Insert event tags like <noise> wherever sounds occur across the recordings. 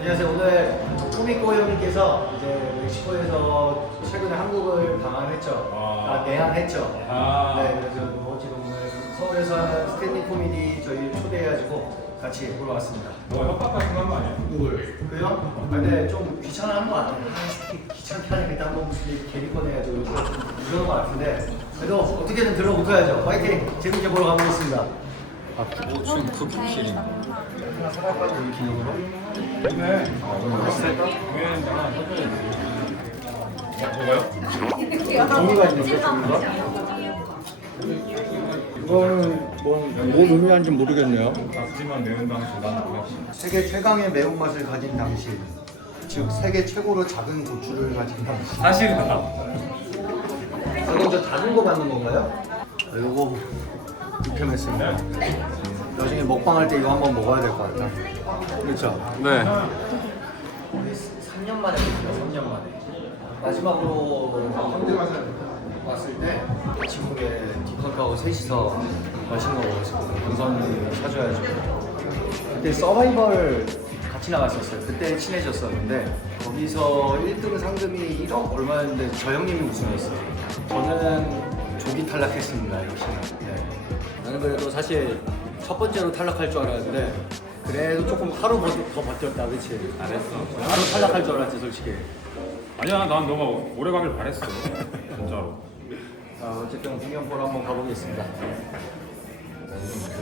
안녕하세요. 오늘 꾸미꼬 형님께서 이제 멕시코에서 최근에 한국을 방한했죠. 아. 아, 내한했죠. 아. 네, 그래서 뭐 지금 오늘 서울에서 하는 스탠딩 코미디 저희 초대해가지고 같이 보러 왔습니다. 뭐 협박 같은 거한거 아니야? 누굴? 그래요? 아, 근데 좀 귀찮아하는 거 아니에요? 아, 귀찮게 하니까 일단 한번 무슨 개리 꺼내야죠. 이러고 좀 이러는 거 같은데 그래도 어떻게든 들러붙어야죠. 파이팅! 재밌게 보러 가보겠습니다. 쿠키키링 하나 사갈까요? 여기 기념으로? 네. 이거는 뭔, 뭔 의미인지 모르겠네요. 작지만 매운 당신 난 세계 최강의 매운맛을 가진 당신 즉 세계 최고로 작은 고추를 가진 당신 사실이다. 방금 저 작은 거 받는 건가요? 아, 요거 불편했습니다 나중에 먹방 할 때 이거 한번 먹어야 될 것 같다. 그렇죠? 네 3년 만에 먹었어요 3년 만에. 마지막으로 왔을 때 친구에 디카카오 셋이서 맛있는 거 먹었었거든요 우선 사줘야죠. 그때 서바이벌 같이 나갔었어요. 그때 친해졌었는데 거기서 1등 상금이 1억 얼마였는데 저 형님이 우승했어요. 저는 조기 탈락했습니다 역시 네. 나는 그래도 사실 첫 번째로 탈락할 줄 알았는데 그래도 조금 하루 버- 더 버텼다 그치? 잘했어. 바로 탈락할 줄 알았지 솔직히 아니야, 난 너가 오래 가길 바랬어. 진짜로. 자 어쨌든 공연 보러 한번 가보겠습니다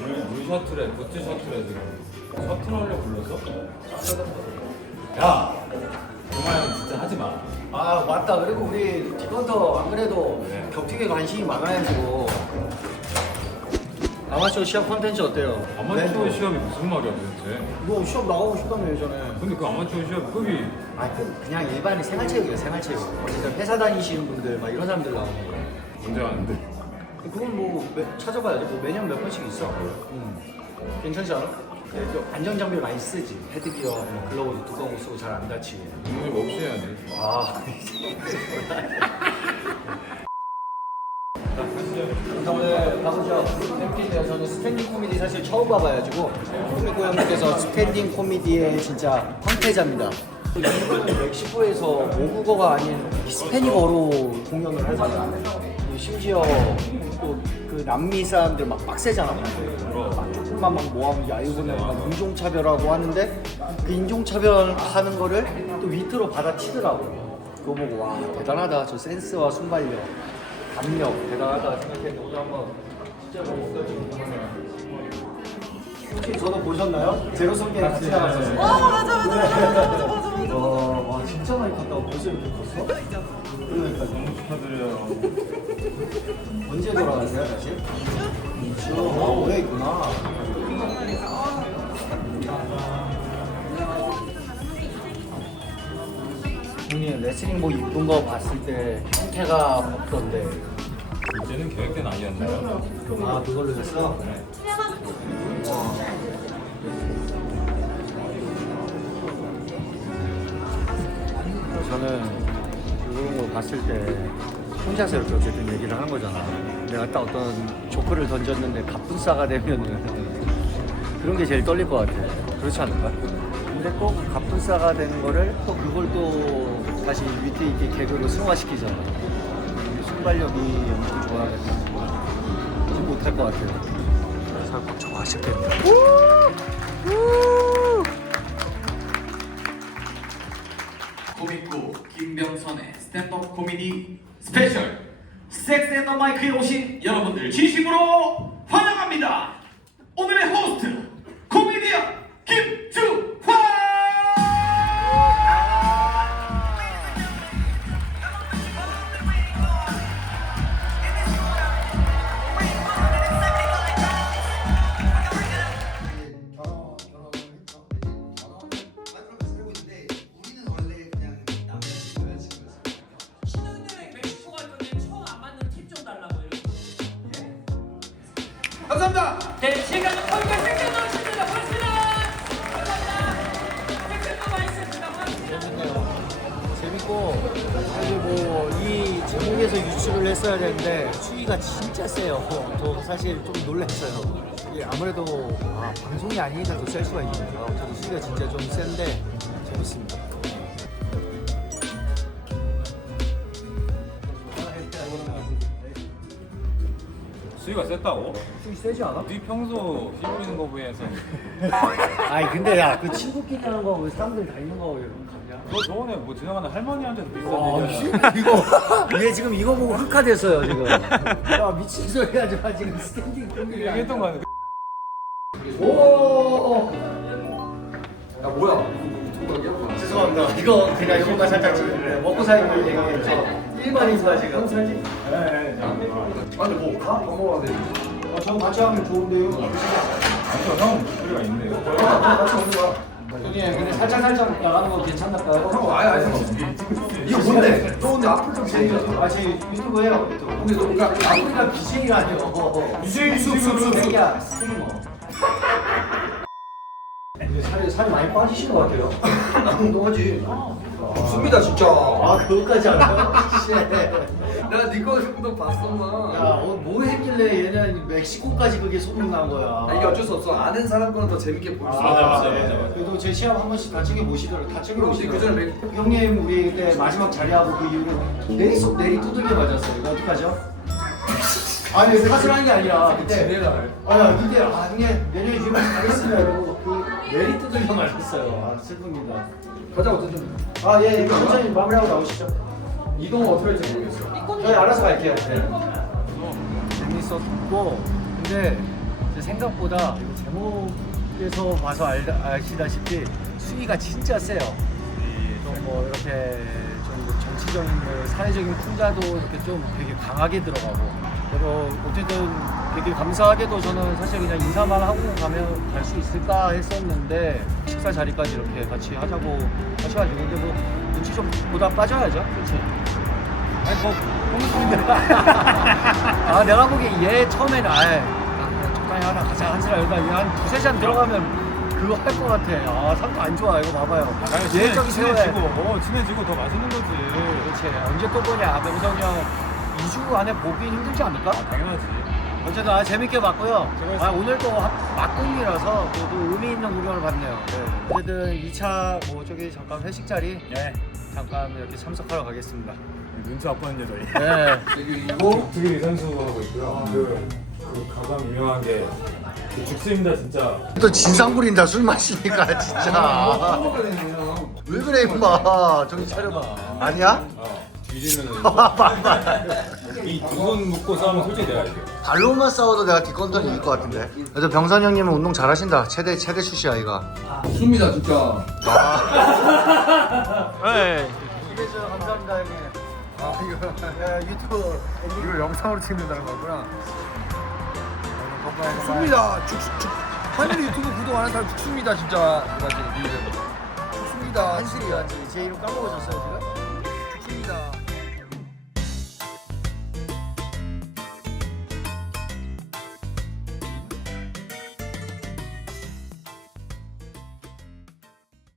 물, 물 셔틀에 부츠 셔틀에 지금 셔틀 하려 불렀어? 야! 그만 진짜 하지 마 아 맞다 그리고 우리 디건터 안 그래도 네. 격투기에 관심이 많아가지고 아마추어 시합 콘텐츠 어때요? 아마추어 네. 시험이 무슨 말이야 도대체? 뭐 시합 나가고 싶다며 예전에 근데 그 아마추어 시험 급이 아 그, 그냥 일반인 생활체육이에요 생활체육 어쨌든 회사 다니시는 분들 막 이런 사람들 나오는 거예요 언제 하는데? 그건 뭐 매- 찾아봐야지 뭐 매년 몇 번씩 있어 음. 괜찮지 않아? 네, 좀 안전 장비 많이 쓰지 헤드기어 뭐 글러브도 두꺼운 거 쓰고 잘 안 다치게 능력 없이 해야지. 아 <laughs> 일단 사실 처음 봐봐가지고 코미코 형님께서 스탠딩 코미디의 진짜 황태자입니다. 멕시코에서 모국어가 아닌 히스패닉어로 공연을 하잖아요. 심지어 또 그 남미 사람들 막 빡세잖아. 막 조금만 막 모하면 야 이거는 막 인종차별하고 하는데 그 인종차별하는 거를 또 위트로 받아치더라고. 그거 보고 와 대단하다. 저 센스와 순발력. 압력 대단하다 생각했는데 오늘 한번 진짜로 혹시 저도 보셨나요? 제로 성계 같이 나갔었어요. 와 맞아 맞아 맞아 맞아 맞아. 와, 와 진짜 많이 컸다고 벌써 이렇게 컸어? 그러니까 너무 축하드려요. 언제 돌아가세요 다시? 2주. 2주. 어, 오래 있구나. 레슬링 복 입은 거 봤을 때 형태가 없던데. 이제는 계획된 아이였나요? 아 그걸로 했어? 네. 저는 이런 거 봤을 때 혼자서 이렇게 어쨌든 얘기를 하는 거잖아. 내가 딱 어떤 조크를 던졌는데 갑분싸가 되면은 <laughs> 그런 게 제일 떨릴 것 같아. 그렇지 않을까? 근데 꼭 갑분싸가 되는 거를 또 그걸 또 다시 위트 있게 개그로 승화시키잖아. 이 순발력이 엄청 좋아하겠다. 좀 못할 것 같아요. 살짝 좋아하셨겠네. 코미코 김병선의 스탠드업 코미디 스페셜 섹스 앤더 마이크에 오신 여러분들 진심으로 환영합니다. 오늘의 호스트 네. 고맙습니다. 재밌고 사실 뭐이 제목에서 유출을 했어야 되는데 수위가 진짜 세요. 저 사실 좀 놀랐어요. 이게 아무래도 아, 방송이 아니니까 더셀 수가 있네요. 저도 수위가 진짜 좀 센데 수위가 셌다고? 좀 세지 않아? 네 평소 힘 있는 거 비해서 아니 근데 야 그 친구끼리 하는 거왜 사람들 다 있는 거 같냐? 너 저번에 뭐 지나가는 할머니한테도 비슷한 와, 얘기 하잖아 이거 얘 지금 이거 보고 흑화됐어요 지금. 야 미친 소리 하지 마 지금 스탠딩 코미디. 얘기했던 거 아니야? 오. 야 뭐야? 죄송합니다. 이거 그냥 이거만 살짝 먹고 살고 얘기했죠. 일반인가 지금. 아니 뭐 가? 밥 먹어야 돼. 아, 저거 같이 하면 좋은데요. 아니요 형 목소리가 있네요 같이 먹는 거. 형님 근데 살짝 살짝 나가는 거 괜찮을까요? 형 아예 아예 상관없어. 이거 뭔데? 너 근데 앞으로 좀 제일 아, 제 유튜브 해요. 유튜브. 근데 너 그러니까 아프리카 BJ라니요. BJ 쑥쑥쑥. 애기야 스트리머. 근데 살이 살이 많이 빠지신 것 같아요. 나 운동하지. 좋습니다 진짜. 아 그것까지 알아요? <laughs> 씨. 내가 네거 구독 봤어 야, 나. 어, 뭐 했길래 얘는 멕시코까지 그게 소문 난 거야. 아, 이게 어쩔 수 없어. 아는 사람 거는 더 재밌게 볼 수 아, 있어. 맞아, 네. 맞아, 맞아. 그래도 제 시합 한 번씩 다 챙겨 보시더라고요. 다 챙겨 그럼 보시더라고요. 그 전에 맹- 형님 우리 그때 마지막 자리하고 그 이후로 내리 속 내리 두들겨 맞았어요. 이거 어떡하죠? 아니 사실 하는 게 아니라 그때. 아야 근데 아 형님 내년에 유명 가겠습니다 이러고 그 내리 두들겨 맞았어요. 아 슬픕니다. 가자 어쨌든. 아예 이거 천천히 마무리하고 나오시죠. 이동 어떻게 할지 모르겠어. 저희 알아서 갈게요. 네. 재밌었고 근데 제 생각보다 이거 제목에서 봐서 알, 아시다시피 수위가 진짜 세요. 좀 뭐 이렇게 좀 정치적인 뭐 사회적인 풍자도 이렇게 좀 되게 강하게 들어가고 그리고 어쨌든 되게 감사하게도 저는 사실 그냥 인사만 하고 가면 갈 수 있을까 했었는데 식사 자리까지 이렇게 같이 하자고 하셔가지고 근데 뭐 눈치 좀 보다 빠져야죠. 그렇지 아니 뭐 형님인데 <laughs> 아 내가 보기에 얘 처음에는 아예 아, 적당히 하나 가자. 한 사람 여기다 한 두세 잔 들어가면 그거 할 것 같아. 아 상태 안 좋아. 이거 봐봐요. 예적이 세워야 친해지고. 어, 친해지고 더 맛있는 거지. 그렇지. 언제 또 보냐. 명성이 형 2주 안에 보기 힘들지 않을까? 당연하지. 어쨌든 아, 재밌게 봤고요. 아, 오늘 또 막공이라서 또, 또 의미 있는 구경을 봤네요. 네. 어쨌든 2차 뭐 저기 잠깐 회식 자리 네. 잠깐 이렇게 참석하러 가겠습니다. 눈치 안 보는 저희. 네. 이거 두개 선수 하고 있고요. 그, 그 가장 유명한 게그 죽습니다 진짜. 또 진상 부린다 술 마시니까 <laughs> 진짜. 왜 그래 임마. 정신 차려봐. 아니야? 어 뒤지면은 <laughs> 이두 손 묶고 싸우면 솔직히 내가 이겨 발로만 싸워도 내가 뒷건더니 이길 것 같은데 그래도 병선 형님은 운동 잘하신다 최대 최대 출시야 이가 좋습니다 진짜. <laughs> 네 이래서 감사합니다 형님 아 이거 유튜브 이걸 영상으로 찍는다는 거구나 좋습니다. 죽, 죽. 하늘 유튜브 구독 안 하는 사람 죽습니다 진짜. 내가 지금 네 이름. 죽습니다. 한실이야 제 이름 까먹으셨어요 지금?